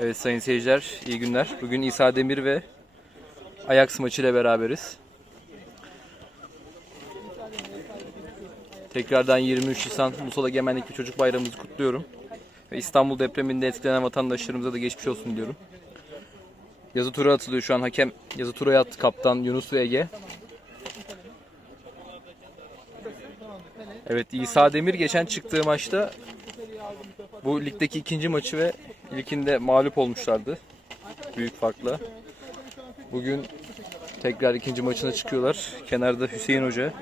Evet sayın seyirciler iyi günler. Bugün İsa Demir ve Ajax maçı ile beraberiz. Tekrardan 23 Nisan Musal'a Gemenlikli Çocuk Bayramımızı kutluyorum. Ve İstanbul depreminde etkilenen vatandaşlarımıza da geçmiş olsun diyorum. Yazı tura atılıyor şu an hakem. Yazı turaya attı kaptan Yunus ve Ege. Evet İsa Demir geçen çıktığı maçta bu ligdeki ikinci maçı ve ilkinde mağlup olmuşlardı. Büyük farkla. Bugün tekrar ikinci maçına çıkıyorlar. Kenarda Hüseyin Hoca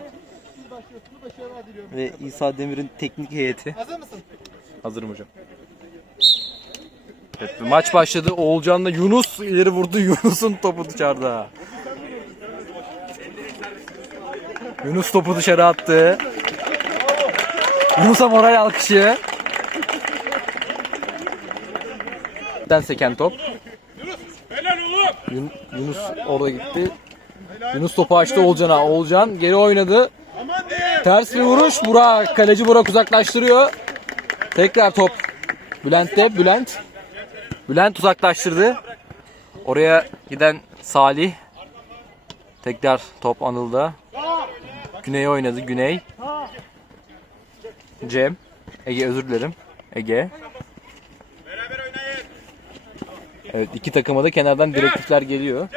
ve İsa Demir'in teknik heyeti. Hazır mısın? Hazırım hocam. Evet, maç başladı. Oğulcan'la Yunus ileri vurdu. Yunus'un topu dışarıda. Yunus topu dışarı attı. Yunus'a moral alkışı. Den seken top. Yun- Yunus orada gitti. Yunus topu açtı Oğulcan'a. Oğulcan geri oynadı. Ters bir vuruş. Burak. Kaleci Burak uzaklaştırıyor. Tekrar top Bülent'te. Bülent. Bülent uzaklaştırdı. Oraya giden Salih. Tekrar top Anıl'da. Güney oynadı. Güney. Cem. Ege özür dilerim. Ege. Evet iki takıma da kenardan direktifler geliyor.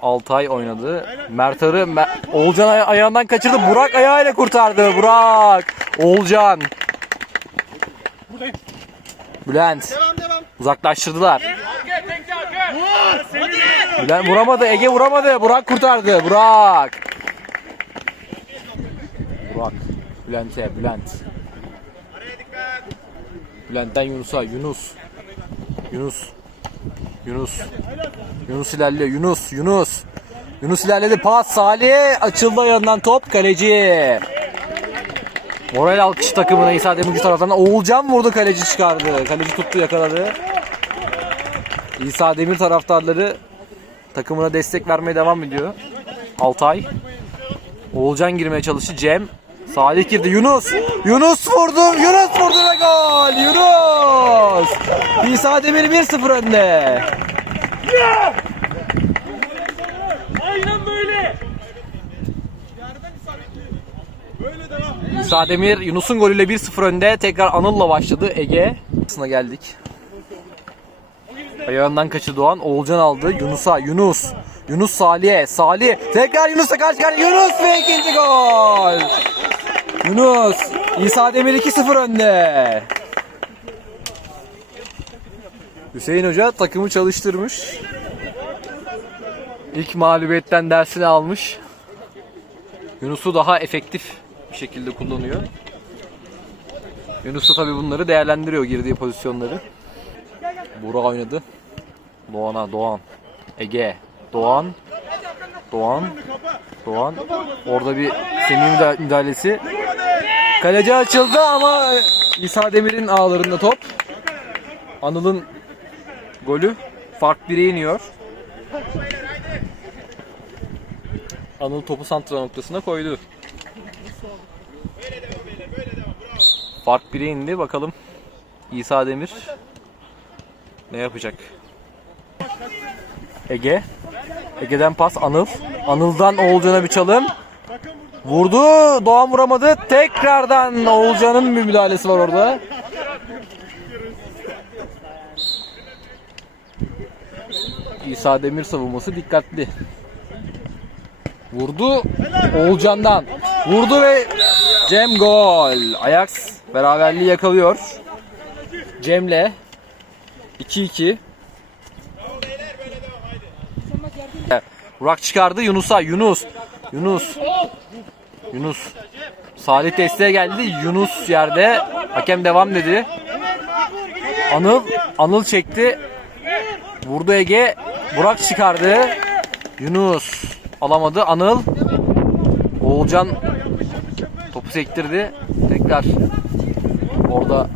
Altay oynadı. Mert Arı, Mer- Oğulcan aya- ayağından kaçırdı. Burak ayağıyla kurtardı. Burak. Oğulcan. Bülent. Uzaklaştırdılar. Bülent vuramadı. Ege vuramadı. Burak kurtardı. Burak. Burak. Bülent'e. Bülent. Bülent'ten Yunus'a. Yunus. Yunus. Yunus. Yunus ilerliyor. Yunus. Yunus. Yunus ilerledi. Pas. Salih. Açıldı ayağından top. Kaleci. Moral alkış takımına İsa Demirci tarafından. Oğulcan vurdu. Kaleci çıkardı. Kaleci tuttu yakaladı. İsa Demir taraftarları takımına destek vermeye devam ediyor. Altay. Oğulcan girmeye çalıştı. Cem. Salih girdi. Yunus. Yunus vurdu. Yunus vurdu ve gol. Yunus. İsa Demir 1-0 önde. Aynen böyle. İsa Demir Yunus'un golüyle 1-0 önde. Tekrar Anıl'la başladı. Ege. Sına geldik. Ayağından kaçı Doğan. Oğulcan aldı. Yunus'a. Yunus. Yunus Salih'e. Salih. Tekrar Yunus'a karşı karşıya. Yunus ve ikinci gol. Yunus. İsa Demir 2-0 önde. Hüseyin Hoca takımı çalıştırmış. İlk mağlubiyetten dersini almış. Yunus'u daha efektif bir şekilde kullanıyor. Yunus da tabii bunları değerlendiriyor girdiği pozisyonları. Burak oynadı. Doğan'a Doğan. Ege. Doğan. Doğan. Doğan. Orada bir Semih müda- müdahalesi. Kaleci açıldı ama İsa Demir'in ağlarında top. Anıl'ın golü. Fark 1'e iniyor. Anıl topu santra noktasına koydu. Fark 1'e indi. Bakalım İsa Demir ne yapacak? Ege. Ege'den pas Anıl. Anıl'dan Oğulcan'a bir çalım. Vurdu. Doğan vuramadı. Tekrardan Oğulcan'ın bir müdahalesi var orada. İsa Demir savunması dikkatli. Vurdu Oğulcan'dan. Vurdu ve Cem gol. Ajax beraberliği yakalıyor. Cem'le 2-2. Burak çıkardı Yunus'a. Yunus. Yunus. Yunus. Salih desteğe geldi. Yunus yerde. Hakem devam dedi. Anıl. Anıl çekti. Vurdu Ege. Burak çıkardı. Yunus. Alamadı. Anıl. Oğulcan topu sektirdi. Tekrar orada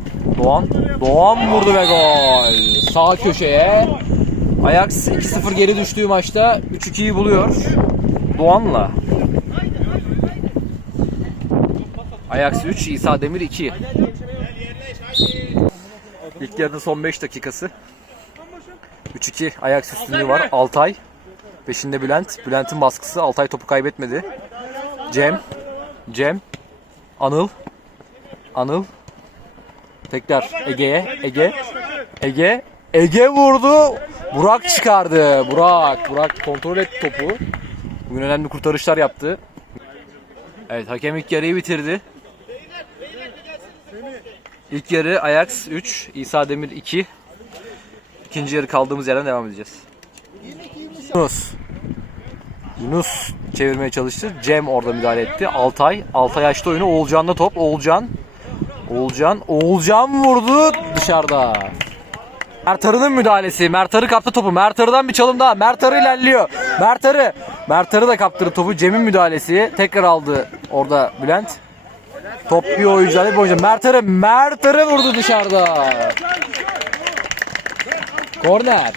Doğan. Doğan vurdu ve gol. Sağ köşeye. Ajax 2-0 geri düştüğü maçta 3-2'yi buluyor. Doğan'la. Ajax 3, İsa Demir 2. İlk yarının son 5 dakikası. 3-2 Ajax üstünlüğü var. Altay. Peşinde Bülent. Bülent'in baskısı. Altay topu kaybetmedi. Cem. Cem. Anıl. Anıl. Tekrar Ege'ye. Ege. Ege. Ege vurdu. Burak çıkardı. Burak. Burak kontrol etti topu. Bugün önemli kurtarışlar yaptı. Evet hakem ilk yarıyı bitirdi. İlk yarı Ajax 3, İsa Demir 2. İkinci yarı kaldığımız yerden devam edeceğiz. Yunus. Yunus çevirmeye çalıştı. Cem orada müdahale etti. Altay. Altay açtı oyunu. Oğulcan'da top. Oğulcan. Oğulcan. Oğulcan vurdu dışarıda. Mert Arı'nın müdahalesi. Mert Arı kaptı topu. Mert Arı'dan bir çalım daha. Mert Arı ilerliyor. Mert Arı. Mert Arı da kaptırdı topu. Cem'in müdahalesi. Tekrar aldı orada Bülent. Top bir oyuncular bir oyuncu. Mert Arı. Mert Arı vurdu dışarıda. Korner.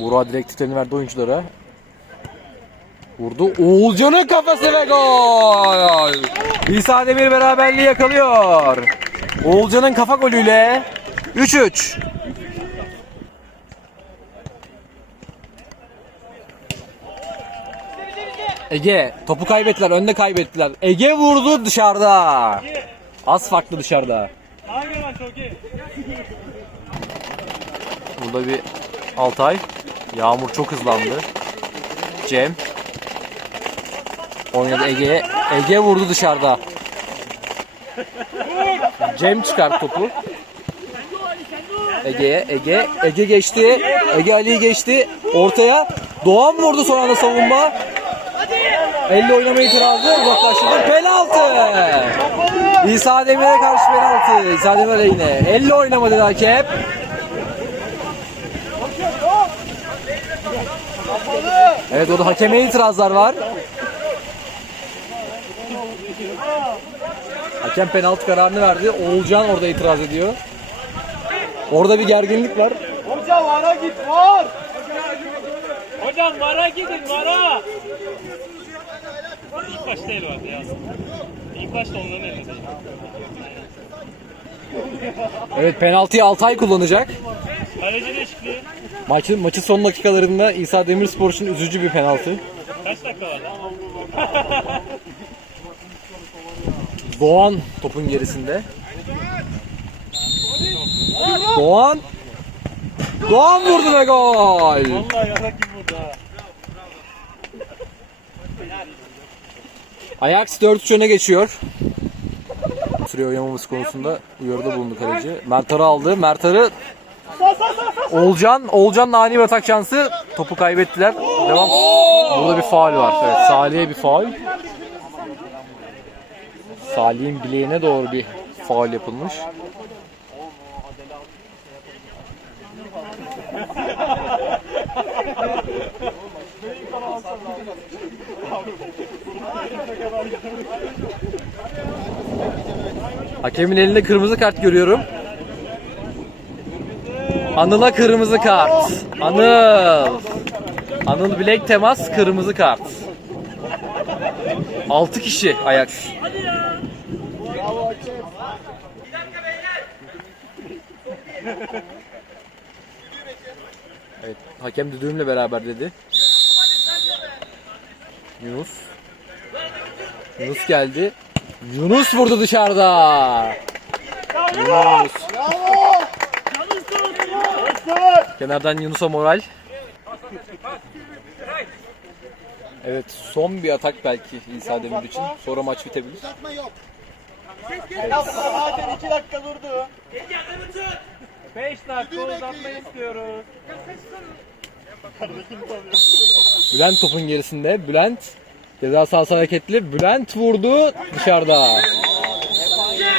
Burak direkt tütelini verdi oyunculara. Vurdu. Oğulcan'ın kafası ve gol. İsa Demir beraberliği yakalıyor. Oğulcan'ın kafa golüyle 3-3. Ege topu kaybettiler. Önde kaybettiler. Ege vurdu dışarıda. Az farklı dışarıda. Burada bir Altay. Yağmur çok hızlandı. Cem. Oynadı Ege. Ege vurdu dışarıda. Cem çıkart topu. Ege'ye. Ege. Ege geçti. Ege Ali'yi geçti. Ortaya. Doğan vurdu son anda savunma. Elle oynama itirazı uzaklaştırdı. Penaltı. İsa Demir'e karşı penaltı. İsa Demir yine. Elle oynama dedi hakem. Evet orada hakeme itirazlar var. Hakem penaltı kararını verdi. Oğulcan orada itiraz ediyor. Orada bir gerginlik var. Hoca vara git var. Hocam vara gidin vara. İlk başta el vardı ya. İlk başta onların elinde. Evet penaltıyı Altay kullanacak. Kaleci değişikliği. Maçın maçın son dakikalarında İsa Demirspor için üzücü bir penaltı. Kaç dakika var? Doğan topun gerisinde. Doğan Doğan vurdu ve gol. Vallahi yarak gibi vurdu ha. Ajax 4-3 öne geçiyor. Süre oynamamız konusunda uyarıda bulundu kaleci. Mertar'ı aldı. Mertar'ı Olcan, Olcan'la ani bir atak şansı. Topu kaybettiler. Devam. Burada bir faul var. Evet, Salih'e bir faul. Salih'in bileğine doğru bir faul yapılmış. Hakemin elinde kırmızı kart görüyorum. Anıl'a kırmızı kart. Anıl. Anıl bilek temas kırmızı kart. 6 kişi ayak. Evet, hakem düdüğümle beraber dedi. Yunus. Yunus geldi. Yunus vurdu dışarıda. Yunus. Kenardan Yunus'a moral. Evet son bir atak belki İsa Demir için. Sonra maç bitebilir. Zaten 2 dakika durdu. 5 dakika uzatma istiyoruz. Bülent topun gerisinde. Bülent ceza sahası hareketli. Bülent vurdu dışarıda.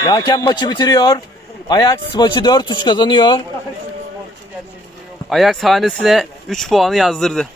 Hakem maçı bitiriyor. Ajax maçı 4-3 kazanıyor. Ajax hanesine 3 puanı yazdırdı.